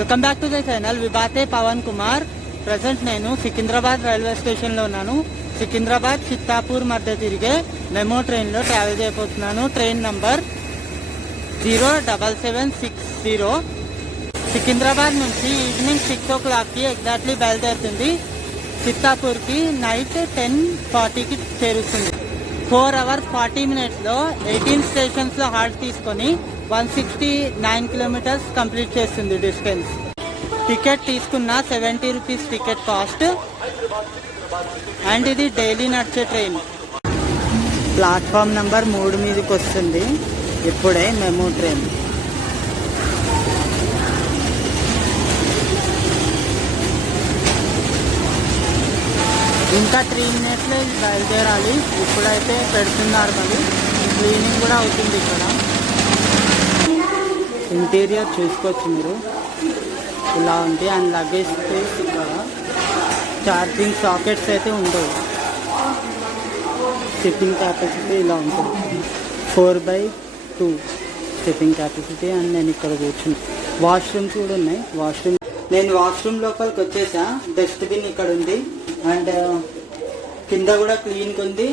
Welcome back to the channel విభాతే Pavan Kumar. Present నేను సికింద్రాబాద్ రైల్వే స్టేషన్లో ఉన్నాను. సికింద్రాబాద్ చిత్తాపూర్ మధ్య తిరిగే మెమో ట్రైన్లో ట్రావెల్ చేయబోతున్నాను. Train number 07760. సికింద్రాబాద్ నుంచి ఈవినింగ్ 6 o'clockకి ఎగ్జాక్ట్లీ బయలుదేరుతుంది. చిత్తాపూర్కి నైట్ 10:40కి చేరుస్తుంది. 4 hours 40 minutesలో 18 స్టేషన్స్లో హాల్ట్ తీసుకొని 169 kilometers కంప్లీట్ చేస్తుంది డిస్టెన్స్. టికెట్ తీసుకున్న 70 rupees టికెట్ కాస్ట్. అండ్ ఇది డైలీ నడిచే ట్రైన్. ప్లాట్ఫామ్ నెంబర్ 3 మీదకి వస్తుంది ఇప్పుడే మెమో ట్రైన్. ఇంకా 3 minutesలో బయలుదేరాలి. ఇప్పుడైతే పెడుతున్నారు, మళ్ళీ క్లీనింగ్ కూడా అవుతుంది. ఇక్కడ ఇంటీరియర్ చూసుకోవచ్చు మీరు, ఇలా ఉంది. అండ్ లగేజ్ స్పేస్, ఇక్కడ ఛార్జింగ్ సాకెట్స్ అయితే ఉండవు. సిట్టింగ్ కెపాసిటీ ఇలా ఉంటుంది, 4/2 సిట్టింగ్ కెపాసిటీ. అండ్ నేను ఇక్కడ కూర్చుని వాష్రూమ్స్ కూడా ఉన్నాయి. నేను వాష్రూమ్ లోపలికి వచ్చేసా. డస్ట్బిన్ ఇక్కడ ఉంది. అండ్ కింద కూడా క్లీన్గా ఉంది.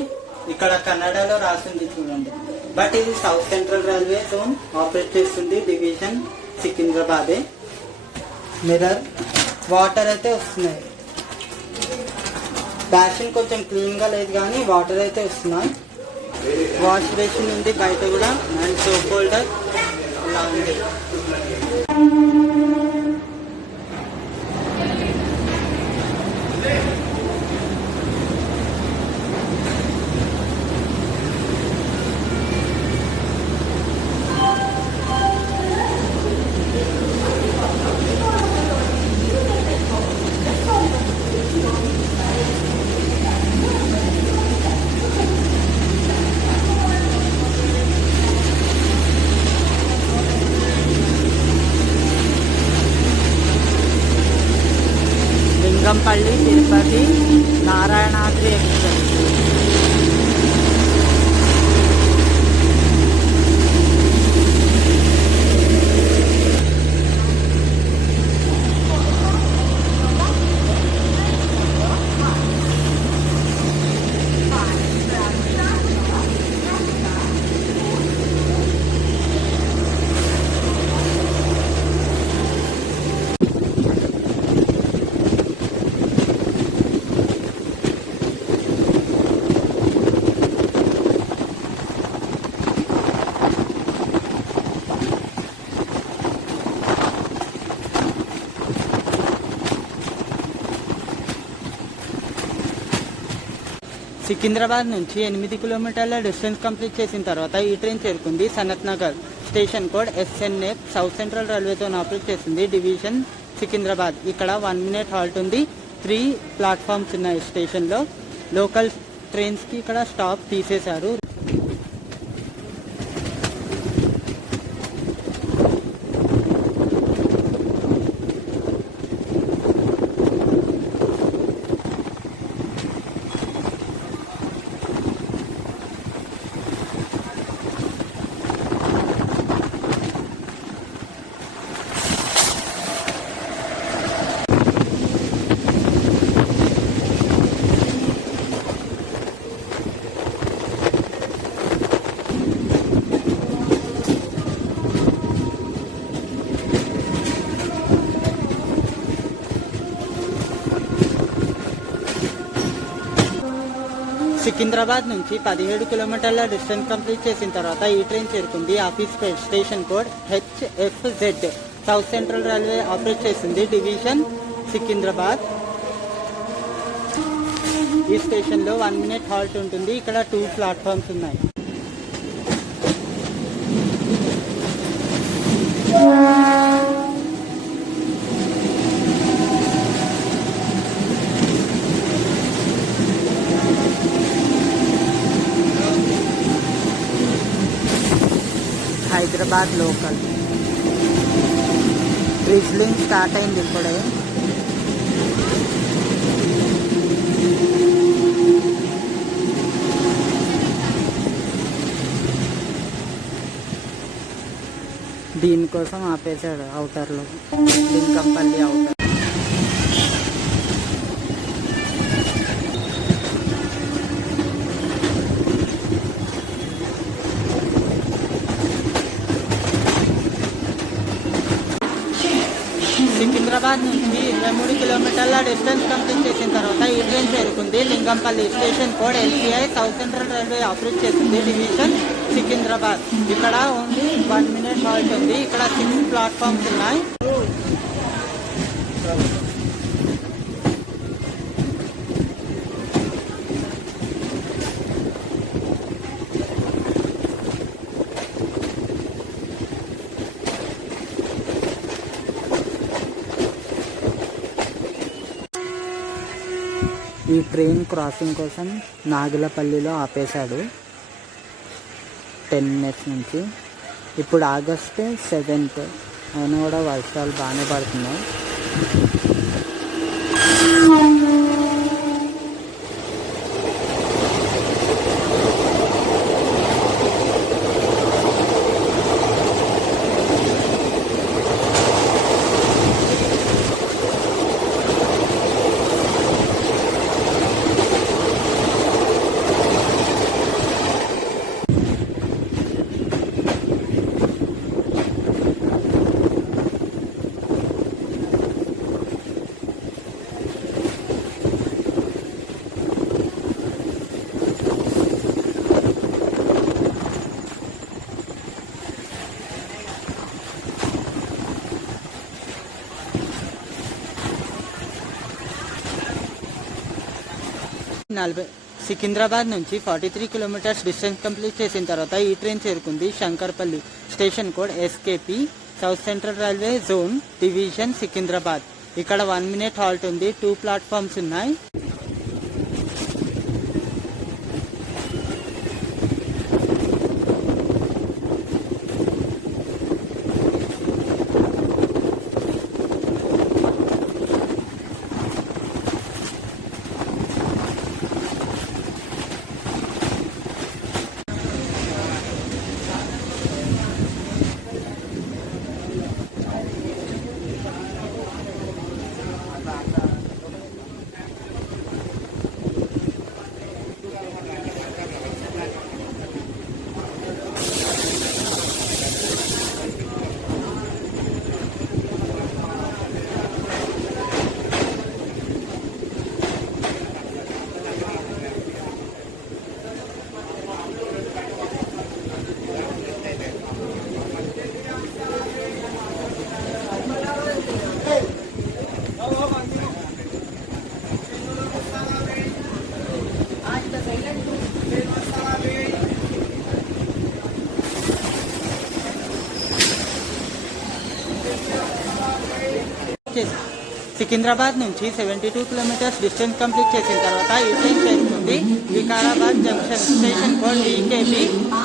ఇక్కడ కన్నడలో రాసింది చూడండి. బట్ ఇది south central railway zone operate చేస్తుంది, డివిజన్ సికింద్రాబాదే. మిర్రర్, వాటర్ అయితే వస్తున్నాయి. బ్యాషన్ కొంచెం క్లీన్గా లేదు కానీ వాటర్ అయితే వస్తున్నాయి. వాష్ బేసిన్ ఉంది బయట కూడా. అండ్ సోప్ హోల్డర్ ఇలా ఉంది. లింగంపల్లి తిరుపతి నారాయణాద్రి ఎక్స్ప్రెస్. సికింద్రాబాద్ నుంచి 8 kilometers డిస్టెన్స్ కంప్లీట్ చేసిన తర్వాత ఈ ట్రైన్ చేరుకుంది Sanath Nagar. Station code SNF. South Central రైల్వేతో ఆపరేట్ చేస్తుంది, డివిజన్ సికింద్రాబాద్. ఇక్కడ 1 minute హాల్ట్ ఉంది. 3 ప్లాట్ఫామ్స్ ఉన్నాయి స్టేషన్లో. లోకల్ ట్రైన్స్కి ఇక్కడ స్టాప్ తీసేశారు. సికింద్రాబాద్ నుంచి 17 kilometers డిస్టెన్స్ కంప్లీట్ చేసిన తర్వాత ఈ ట్రైన్ చేరుకుంది Hafizpet. Station code HFZ. South central railway operate చేస్తుంది, డివిజన్ సికింద్రాబాద్. ఈ స్టేషన్లో 1 minute హాల్ట్ ఉంటుంది. ఇక్కడ 2 ప్లాట్ఫామ్స్ ఉన్నాయి. హైదరాబాద్ లోకల్. డ్రిజ్లింగ్ స్టార్ట్ అయింది ఇప్పుడే. దీనికోసం ఆపేశాడు అవుటర్లో, లింగంపల్లి అవుటర్. సికింద్రాబాద్ నుంచి 23 కిలోమీటర్ల డిస్టెన్స్ కంప్లీట్ చేసిన తర్వాత ఈ ట్రైన్ చేరుకుంది Lingampalli. Station code LCI. South central railway operate చేస్తుంది డివిజన్ సికింద్రాబాద్. ఇక్కడ ఓన్లీ 1 minute హాల్ట్ ఉంది. ఇక్కడ 6 ప్లాట్ఫామ్స్ ఉన్నాయి. ఈ ట్రైన్ క్రాసింగ్ కోసం నాగులపల్లిలో ఆపేశాడు 10 minutes నుంచి. ఇప్పుడు August 7th అయినా కూడా వర్షాలు బాగానే పడుతున్నాయి. సికింద్రాబాద్ నుంచి 43 కిలోమీటర్స్ డిస్టెన్స్ కంప్లీట్ చేసిన తర్వాత ఈ ట్రైన్ చేరుకుంది Shankarpalli. Station code SKP. South central railway zone division Secunderabad. ఇక్కడ 1 minute హాల్ట్ ఉంది. 2 ప్లాట్ఫామ్స్ ఉన్నాయి. సికింద్రాబాద్ నుంచి 72 కిలోమీటర్స్ డిస్టెన్స్ కంప్లీట్ చేసిన తర్వాత ఈ ట్రైన్ చేరుకుంది Vikarabad junction. Station code VKP.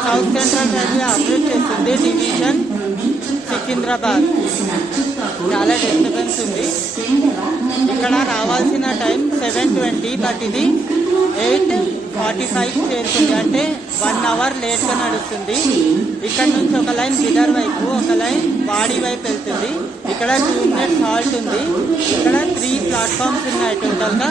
South central railway operate చేస్తుంది డివిజన్ సికింద్రాబాద్. చాలా డిస్టర్బెన్స్ ఉంది. ఇక్కడ రావాల్సిన టైం 7:20, బట్ ఇది 8:45 చేరుకుంది. అంటే 1 hour లేట్గా నడుస్తుంది. ఇక్కడ నుంచి ఒక లైన్ బిదర్ వైపు, ఒక లైన్ వాడి వైపు వెళ్తుంది. ఇక్కడ 2 minutes హాల్ట్ ఉంది. ఇక్కడ 3 ప్లాట్ఫామ్స్ ఉన్నాయి టోటల్గా.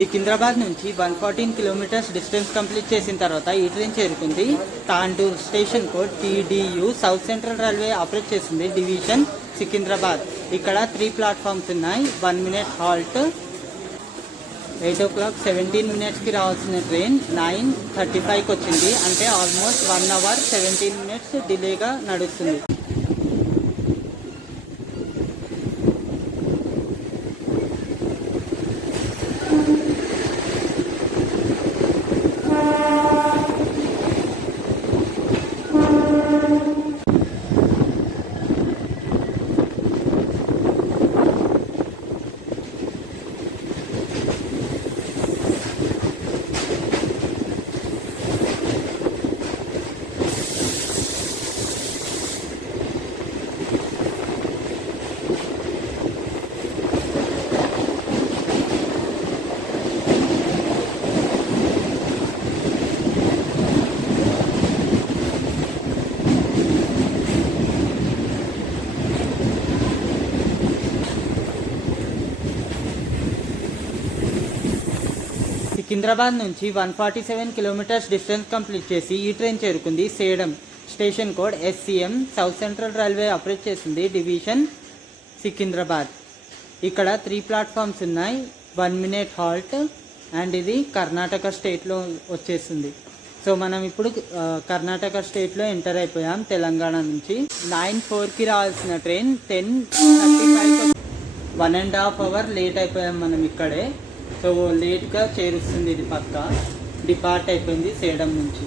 సికింద్రాబాద్ నుంచి 114 కిలోమీటర్స్ డిస్టెన్స్ కంప్లీట్ చేసిన తర్వాత ఈ ట్రైన్ చేరుకుంది Tandur. Station code TDU. South central railway operate చేస్తుంది డివిజన్ సికింద్రాబాద్. ఇక్కడ 3 ప్లాట్ఫామ్స్ ఉన్నాయి. 1 మినిట్ హాల్ట్. 8:17 రావాల్సిన ట్రైన్ 9:35కి వచ్చింది. అంటే ఆల్మోస్ట్ 1 అవర్ 17 మినిట్స్ డిలేగా నడుస్తుంది. సికింద్రాబాద్ నుంచి 147 కిలోమీటర్స్ డిస్టెన్స్ కంప్లీట్ చేసి ఈ ట్రైన్ చేరుకుంది Sedam. Station code SCM. South central railway operate చేస్తుంది డివిజన్ సికింద్రాబాద్. ఇక్కడ 3 ప్లాట్ఫామ్స్ ఉన్నాయి. 1 మినిట్ హాల్ట్. అండ్ ఇది కర్ణాటక స్టేట్లో వచ్చేస్తుంది. సో మనం ఇప్పుడు కర్ణాటక స్టేట్లో ఎంటర్ అయిపోయాం తెలంగాణ నుంచి. 9:04కి రావాల్సిన ట్రైన్ 10:35. 1.5 అవర్ లేట్ అయిపోయాం మనం ఇక్కడే. సో లేట్గా చేరుస్తుంది ఇది. పక్క డిపార్ట్ అయిపోయింది సేడం నుంచి.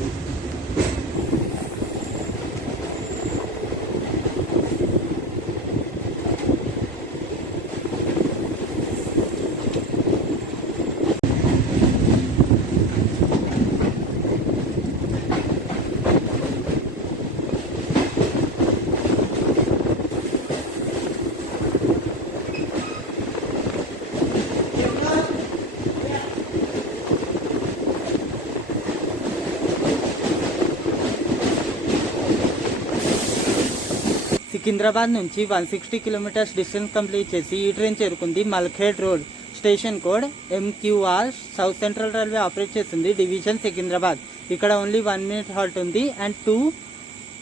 సికింద్రాబాద్ నుంచి 160 కిలోమీటర్స్ డిస్టెన్స్ కంప్లీట్ చేసి ఈ ట్రైన్ చేరుకుంది Malkhed Road. Station code MQR. South central railway operate చేస్తుంది డివిజన్ సికింద్రాబాద్. ఇక్కడ ఓన్లీ 1 మినిట్ హాల్ట్ ఉంది అండ్ 2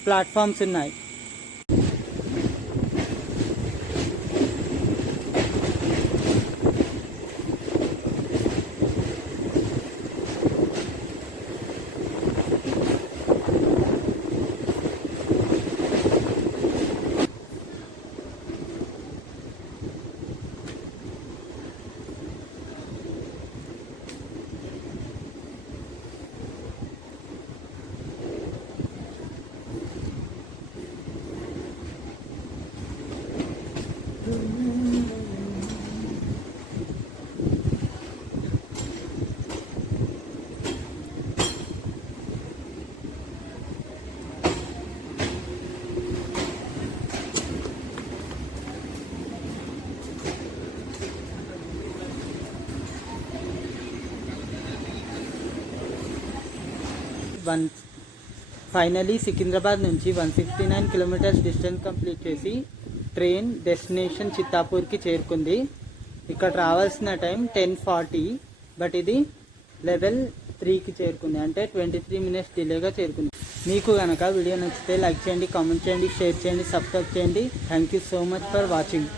ప్లాట్ఫామ్స్ ఉన్నాయి. ఫైనలీ సికింద్రాబాద్ నుంచి 169 కిలోమీటర్స్ డిస్టెన్స్ కంప్లీట్ చేసి ట్రైన్ డెస్టినేషన్ చిత్తాపూర్కి చేరుకుంది. ఇక్కడ రావాల్సిన టైం 10:40. బట్ ఇది లెవెల్ 3కి చేరుకుంది. అంటే 23 మినిట్స్ డిలేగా చేరుకుంది. మీకు కనుక వీడియో నచ్చితే లైక్ చేయండి, కామెంట్ చేయండి, షేర్ చేయండి, సబ్స్క్రైబ్ చేయండి. Thank you so much for watching.